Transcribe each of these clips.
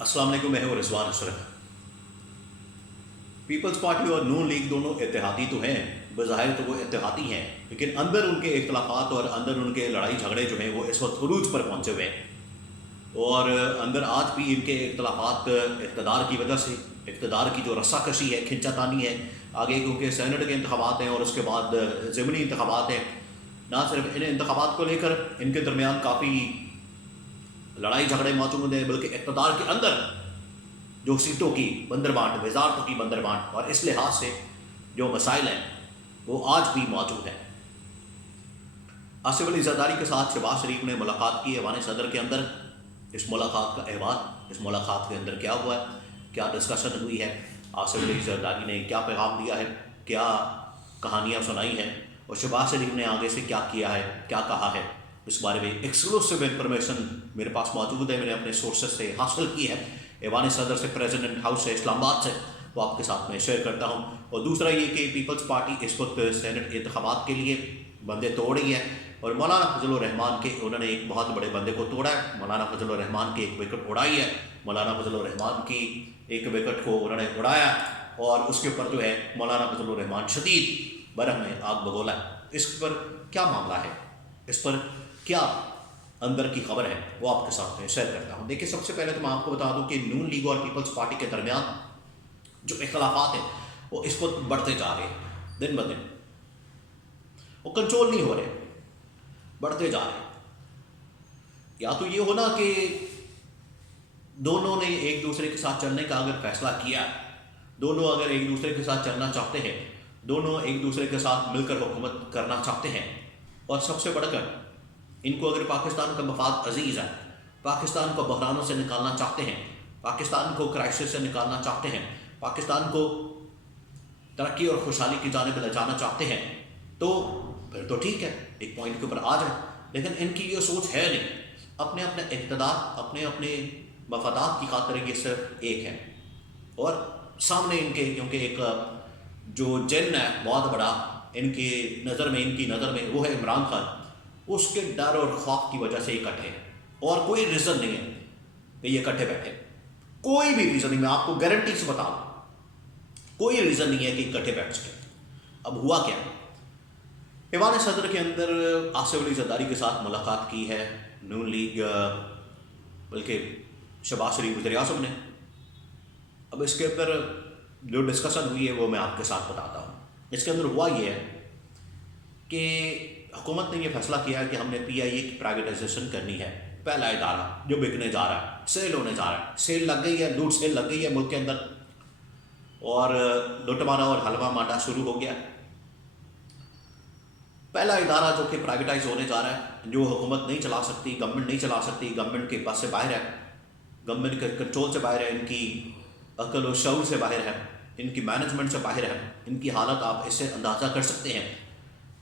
अस्सलाम वालेकुम, मैं हूँ रिजवान अशरफ। पीपल्स पार्टी और नून लीग दोनों इत्तेहादी तो हैं, बज़ाहिर तो वो इत्तेहादी हैं, लेकिन अंदर उनके इख्तलाफात और अंदर उनके लड़ाई झगड़े जो हैं वो इस वक्त उरूज पर पहुँचे हुए हैं। और अंदर आज भी इनके इख्तलाफात इक़्तिदार की वजह से, इक़्तिदार की जो रस्साकशी है, खिंचातानी है, आगे क्योंकि सेनेट के इंतखाबात हैं और उसके बाद ज़िमनी इंतखाबात हैं। ना सिर्फ इन इंतखाबात को लेकर इनके दरमियान काफ़ी लड़ाई झगड़े मौजूद हैं, बल्कि इक़्तिदार के अंदर जो सीटों की बंदरबांट, वज़ारतों की बंदरबांट और इस लिहाज से जो मसाइल हैं वो आज भी मौजूद हैं। आसिफ अली ज़रदारी के साथ शहबाज शरीफ ने मुलाकात की ऐवान सदर के अंदर। इस मुलाकात का अहवाल, इस मुलाकात के अंदर क्या हुआ है, क्या डिस्कशन हुई है, आसिफ अली ज़रदारी ने क्या पैगाम दिया है, क्या कहानियाँ सुनाई हैं और शहबाज शरीफ ने आगे से क्या किया है, क्या कहा है, इस बारे में एक्सक्लूसिव इंफॉर्मेशन मेरे पास मौजूद है। मैंने अपने सोर्सेज से हासिल की है, ऐवान सदर से, प्रेसिडेंट हाउस से, इस्लामाबाद से, वो आपके साथ में शेयर करता हूँ। और दूसरा ये कि पीपल्स पार्टी इस वक्त सेनेट इंतखाबात के लिए बंदे तोड़ रही है और मौलाना फजल रहमान के, उन्होंने एक बहुत बड़े बंदे को तोड़ा है। मौलाना फजल रहमान की एक विकेट उड़ाई है, मौलाना फजल रहमान की एक विकेट को उन्होंने उड़ाया और उसके ऊपर जो है मौलाना फजल रहमान शदीद बरह में आग बगोला है। इस पर क्या मामला है, इस पर क्या अंदर की खबर है, वो आपके साथ में शेयर करता हूँ। देखिए, सबसे पहले तो मैं आपको बता दूँ कि नून लीग और पीपल्स पार्टी के दरमियान जो इख्तलाफात हैं वो इस वक्त बढ़ते जा रहे हैं, दिन ब दिन वो कंट्रोल नहीं हो रहे, बढ़ते जा रहे हैं। या तो ये होना कि दोनों ने एक दूसरे के साथ चलने का अगर फैसला किया, दोनों अगर एक दूसरे के साथ चलना चाहते हैं, दोनों एक दूसरे के साथ मिलकर हुकूमत करना चाहते हैं, और सबसे बढ़कर इनको अगर पाकिस्तान का मफाद अजीज़ है, पाकिस्तान को बहरानों से निकालना चाहते हैं, पाकिस्तान को क्राइसिस से निकालना चाहते हैं, पाकिस्तान को तरक्की और खुशहाली की जानिब ले जाना चाहते हैं, तो फिर तो ठीक है, एक पॉइंट के ऊपर आ जाए। लेकिन इनकी ये सोच है नहीं। अपने अपने इक़्तिदार, अपने अपने मफादात की खातिर ये सिर्फ एक है। और सामने इनके, क्योंकि एक जो जिन है बहुत बड़ा इनकी नज़र में वो है इमरान खान, उसके डर और खौफ की वजह से इकट्ठे हैं और कोई रीज़न नहीं है कि ये इकट्ठे बैठे। कोई भी रीज़न नहीं, मैं आपको गारंटी से बता दूँ, कोई रीज़न नहीं है कि इकट्ठे बैठ सके। अब हुआ क्या, ऐवान सदर के अंदर आसिफ अली ज़रदारी के साथ मुलाकात की है नून लीग, बल्कि शहबाज शरीफ वज़ीर-ए-आज़म ने। अब इसके अंदर जो डिस्कशन हुई है वो मैं आपके साथ बताता हूँ। इसके अंदर हुआ ये है कि हुकूमत ने यह फैसला किया है कि हमने PIA की प्राइवेटाइजेशन करनी है। पहला इदारा जो बिकने जा रहा है, सेल होने जा रहा है, सेल लग गई है, लूट सेल लग गई है मुल्क के अंदर और लुटमारा और हलवा मांडा शुरू हो गया। पहला इदारा जो कि प्राइवेटाइज होने जा रहा है, जो हुकूमत नहीं चला सकती, गवर्नमेंट नहीं चला सकती, गवर्नमेंट के बस से बाहर है, गवर्नमेंट के कंट्रोल से बाहर है, इनकी अक्ल और शऊर से बाहर है, इनकी मैनेजमेंट से बाहर है। इनकी हालत आप इससे अंदाज़ा कर सकते हैं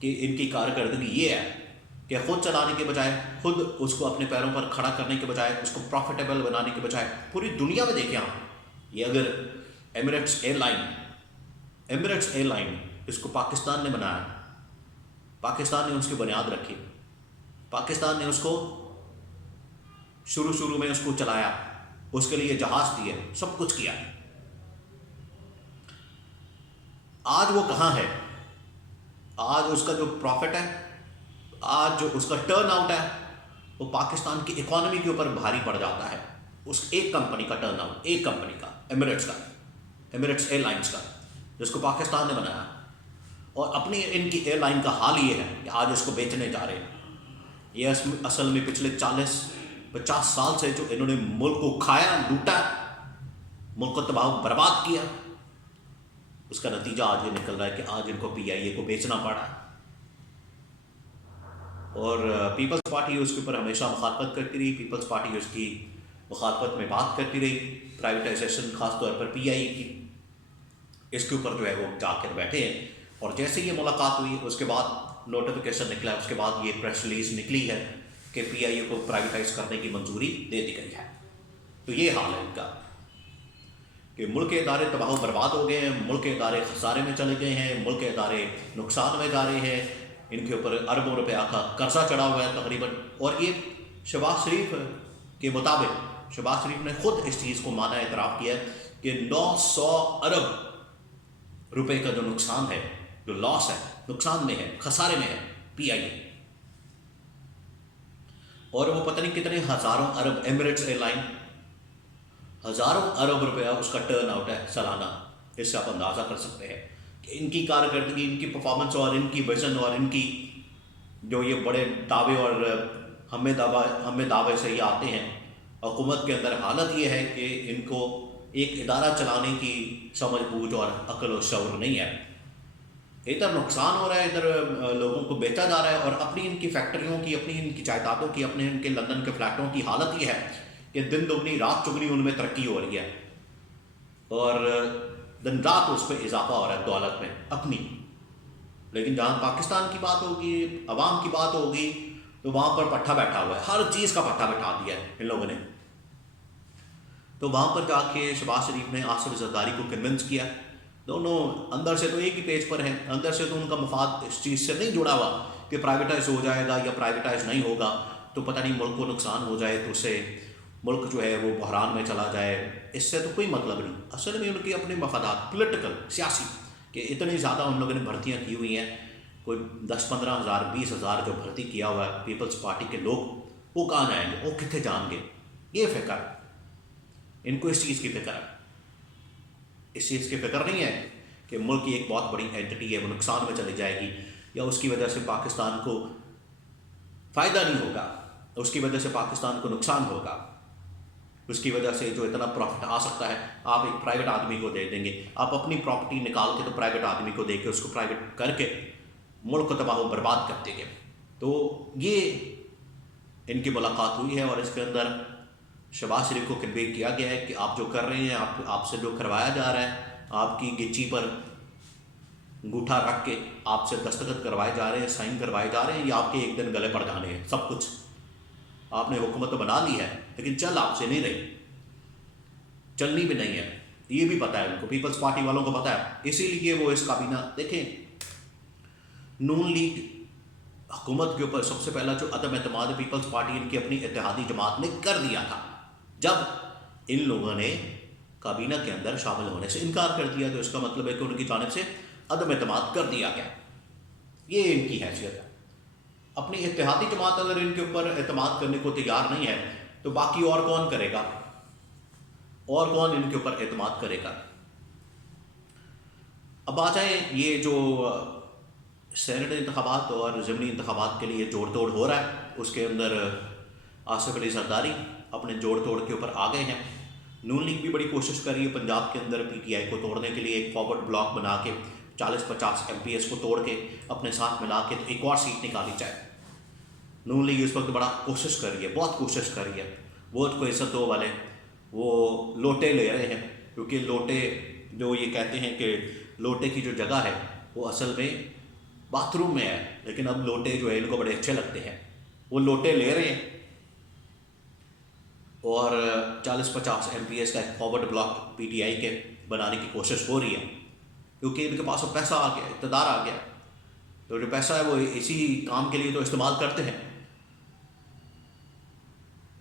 कि इनकी कारकर्दगी ये है कि ख़ुद चलाने के बजाय, खुद उसको अपने पैरों पर खड़ा करने के बजाय, उसको प्रॉफिटेबल बनाने के बजाय, पूरी दुनिया में देखें आप, ये अगर एमिरेट्स एयरलाइन इसको पाकिस्तान ने बनाया, पाकिस्तान ने उसकी बुनियाद रखी, पाकिस्तान ने उसको शुरू में उसको चलाया, उसके लिए जहाज़ दिए, सब कुछ किया। आज वो कहाँ है? आज उसका जो प्रॉफिट है, आज जो उसका टर्न आउट है, वो पाकिस्तान की इकॉनमी के ऊपर भारी पड़ जाता है। उस एक कंपनी का टर्न आउट, एक कंपनी का, एमिरेट्स एयरलाइंस का, जिसको पाकिस्तान ने बनाया। और अपनी इनकी एयरलाइन का हाल ये है कि आज इसको बेचने जा रहे हैं। ये असल में पिछले 40-50 साल से जो इन्होंने मुल्क को खाया, लूटा, मुल्क को तबाह बर्बाद किया, उसका नतीजा आज ये निकल रहा है कि आज इनको PIA को बेचना पड़ा। और पीपल्स पार्टी उसके ऊपर हमेशा मुखालफत करती रही, पीपल्स पार्टी उसकी मुखालफत में बात करती रही, प्राइवेटाइजेशन ख़ास तौर पर PIA की, इसके ऊपर जो है वो जाकर बैठे हैं। और जैसे ये मुलाकात हुई उसके बाद नोटिफिकेशन निकला, उसके बाद ये प्रेस रिलीज निकली है कि PIA को प्राइवेटाइज करने की मंजूरी दे दी गई है। तो ये हाल है इनका कि मुल्क के इदारे तबाह बर्बाद हो गए हैं, मुल्क के इदारे खसारे में चले गए हैं, मुल्क के इदारे नुकसान में जा रहे हैं, इनके ऊपर अरबों रुपया का कर्जा चढ़ा हुआ है तकरीबन। और ये शहबाज शरीफ के मुताबिक शहबाज शरीफ ने खुद इस चीज़ को माना, एतराफ़ किया कि 900 अरब रुपए का जो नुकसान है, जो लॉस है, नुकसान में है, खसारे में है PIA। और वो पता नहीं कितने हज़ारों अरब, एमिरेट्स एयरलाइन हज़ारों अरब रुपया उसका टर्न आउट है सालाना। इससे आप अंदाज़ा कर सकते हैं कि इनकी कारकर्दगी, इनकी परफॉर्मेंस और इनकी विज़न और इनकी जो ये बड़े दावे और हमें दावे से ये आते हैं हुकूमत के अंदर, हालत ये है कि इनको एक इदारा चलाने की समझ बूझ और अक्ल और शऊर नहीं है। इधर नुकसान हो रहा है, इधर लोगों को बेचा जा रहा है, और अपनी इनकी फैक्ट्रियों की, अपनी इनकी जायदादों की, अपने इनके लंदन के फ्लैटों की हालत ये है कि दिन दुगनी रात चुगनी उनमें तरक्की हो रही है और दिन रात उस पर इजाफा हो रहा है दौलत में अपनी। लेकिन जहाँ पाकिस्तान की बात होगी, अवाम की बात होगी, तो वहाँ पर पट्ठा बैठा हुआ है, हर चीज़ का पट्ठा बैठा दिया है इन लोगों ने। तो वहाँ पर जाके शहबाज शरीफ ने आसिफ जरदारी को कन्विंस किया। दोनों अंदर से तो एक ही पेज पर हैं, अंदर से तो उनका मफाद इस चीज़ से नहीं जुड़ा हुआ कि प्राइवेटाइज हो जाएगा या प्राइवेटाइज नहीं होगा तो पता नहीं मुल्क को नुकसान हो जाए, तो उससे मुल्क जो है वो बहरान में चला जाए, इससे तो कोई मतलब नहीं। असल में उनके अपने मफादात पोलिटिकल, सियासी, कि इतनी ज़्यादा उन लोगों ने भर्तियाँ की हुई हैं, कोई 10-15 हज़ार 20 हज़ार जो भर्ती किया हुआ है पीपल्स पार्टी के लोग, वो कहाँ जाएंगे, वो कितने जाएंगे, ये फ़िक्र इनको इस चीज़ की फ़िक्र है। इस चीज़ की फ़िक्र नहीं है कि मुल्क की एक बहुत बड़ी एंटिटी है वो नुकसान में चली जाएगी या उसकी वजह से पाकिस्तान को फ़ायदा नहीं होगा, उसकी वजह से पाकिस्तान को नुकसान होगा, उसकी वजह से जो इतना प्रॉफिट आ सकता है आप एक प्राइवेट आदमी को दे देंगे। आप अपनी प्रॉपर्टी निकाल के तो प्राइवेट आदमी को दे के उसको प्राइवेट करके मुल्क को तबाह बर्बाद कर देंगे। तो ये इनकी मुलाकात हुई है और इसके अंदर शहबाज शरीफ को कन्वे किया गया है कि आप जो कर रहे हैं, आपसे जो करवाया जा रहा है, आपकी गिच्ची पर अंगूठा रख के आपसे दस्तखत करवाए जा रहे हैं, साइन करवाए जा रहे हैं, या आपके एक दिन गले पड़ जाने हैं। सब कुछ आपने हुकूमत तो बना ली है लेकिन चल आपसे नहीं रही, चलनी भी नहीं है, ये भी पता है उनको, पीपल्स पार्टी वालों को पता है। इसीलिए वो इस काबीना, देखें नून लीग हुकूमत के ऊपर सबसे पहला जो अदम एतमाद पीपल्स पार्टी इनकी अपनी इत्तेहादी जमात ने कर दिया था, जब इन लोगों ने काबीना के अंदर शामिल होने से इनकार कर दिया, तो इसका मतलब है कि उनकी जानिब से अदम एतमाद कर दिया गया। ये इनकी हैसियत है। अपनी इत्तेहादी जमात अगर इनके ऊपर एतमाद करने को तैयार नहीं है तो बाकी और कौन करेगा, और कौन इनके ऊपर एतमाद करेगा। अब आ जाए ये जो सेनेट इंतखाबात और ज़िमनी इंतखाबात के लिए जोड़ तोड़ हो रहा है, उसके अंदर आसिफ अली जरदारी अपने जोड़ तोड़ के ऊपर आ गए हैं। नून लीग भी बड़ी कोशिश कर रही है पंजाब के अंदर PTI को तोड़ने के लिए, एक फॉरवर्ड ब्लॉक बना के 40-50 MPs को तोड़ के अपने साथ मिला के तो एक और सीट निकाली जाए। नून लीग इस वक्त बड़ा कोशिश कर रही है, बहुत कोशिश कर रही है। वोट को इज्जत दो वाले वो लोटे ले रहे हैं, क्योंकि लोटे जो ये कहते हैं कि लोटे की जो जगह है वो असल में बाथरूम में है, लेकिन अब लोटे जो है इनको बड़े अच्छे लगते हैं, वो लोटे ले रहे हैं और 40-50 MPs का एक फॉरवर्ड ब्लॉक PTI के बनाने की कोशिश हो रही है, क्योंकि इनके पास अब पैसा आ गया, इक़्तिदार आ गया, तो जो पैसा है वो इसी काम के लिए तो इस्तेमाल करते हैं।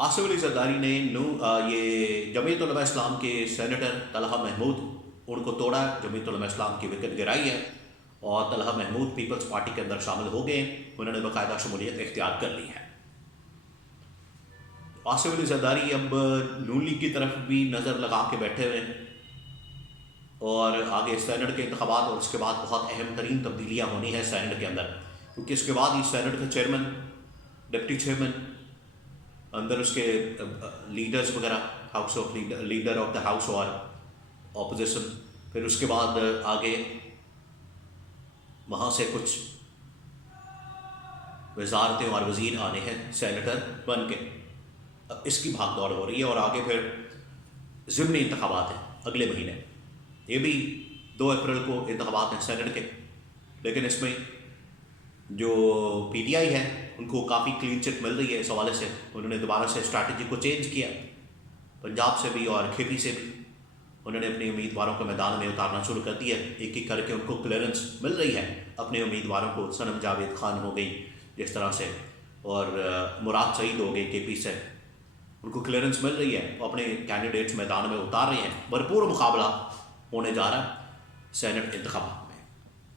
आसिफ अली जरदारी ने ये जमीयत उलमा इस्लाम के सेनेटर तलहा महमूद, उनको तोड़ा, जमीयत उलमा इस्लाम की विकेट गिराई है और तलहा महमूद पीपल्स पार्टी के अंदर शामिल हो गए, उन्होंने बाकायदा शमूलियत इख्तियार कर ली है। आसिफ अली जरदारी अब नून लीग की तरफ भी नज़र लगा के बैठे हुए हैं और आगे सेनेट के इंतखाबात और उसके बाद बहुत अहम तरीन तब्दीलियाँ होनी है सेनेट के अंदर, क्योंकि इसके बाद ही सेनेट के चेयरमैन, डिप्टी चेयरमैन, अंदर उसके लीडर्स वगैरह, house of leader of the house और ऑपोजिशन, फिर उसके बाद आगे वहाँ से कुछ वजारतें और वज़ीर आने हैं सेनेटर बन के। अब इसकी भाग दौड़ हो रही है और आगे फिर ज़िमनी इंतखाबात हैं अगले महीने, ये भी 2 अप्रैल को इंतखाबात हैं सेनेट के। लेकिन इसमें जो PTI है उनको काफ़ी क्लीन चिट मिल रही है, इस हवाले से उन्होंने दोबारा से स्ट्रैटेजी को चेंज किया, पंजाब से भी और KP से भी उन्होंने अपने उम्मीदवारों को मैदान में उतारना शुरू कर दिया। एक एक करके उनको क्लियरेंस मिल रही है अपने उम्मीदवारों को। सनम जावेद खान हो गई जिस तरह से, और मुराद सईद हो गई KP से, ان کو کلیئرنس مل رہی ہے، وہ اپنے کینڈیڈیٹس میدان میں اتار رہے ہیں، بھرپور مقابلہ ہونے جا رہا ہے سینٹ انتخابات میں۔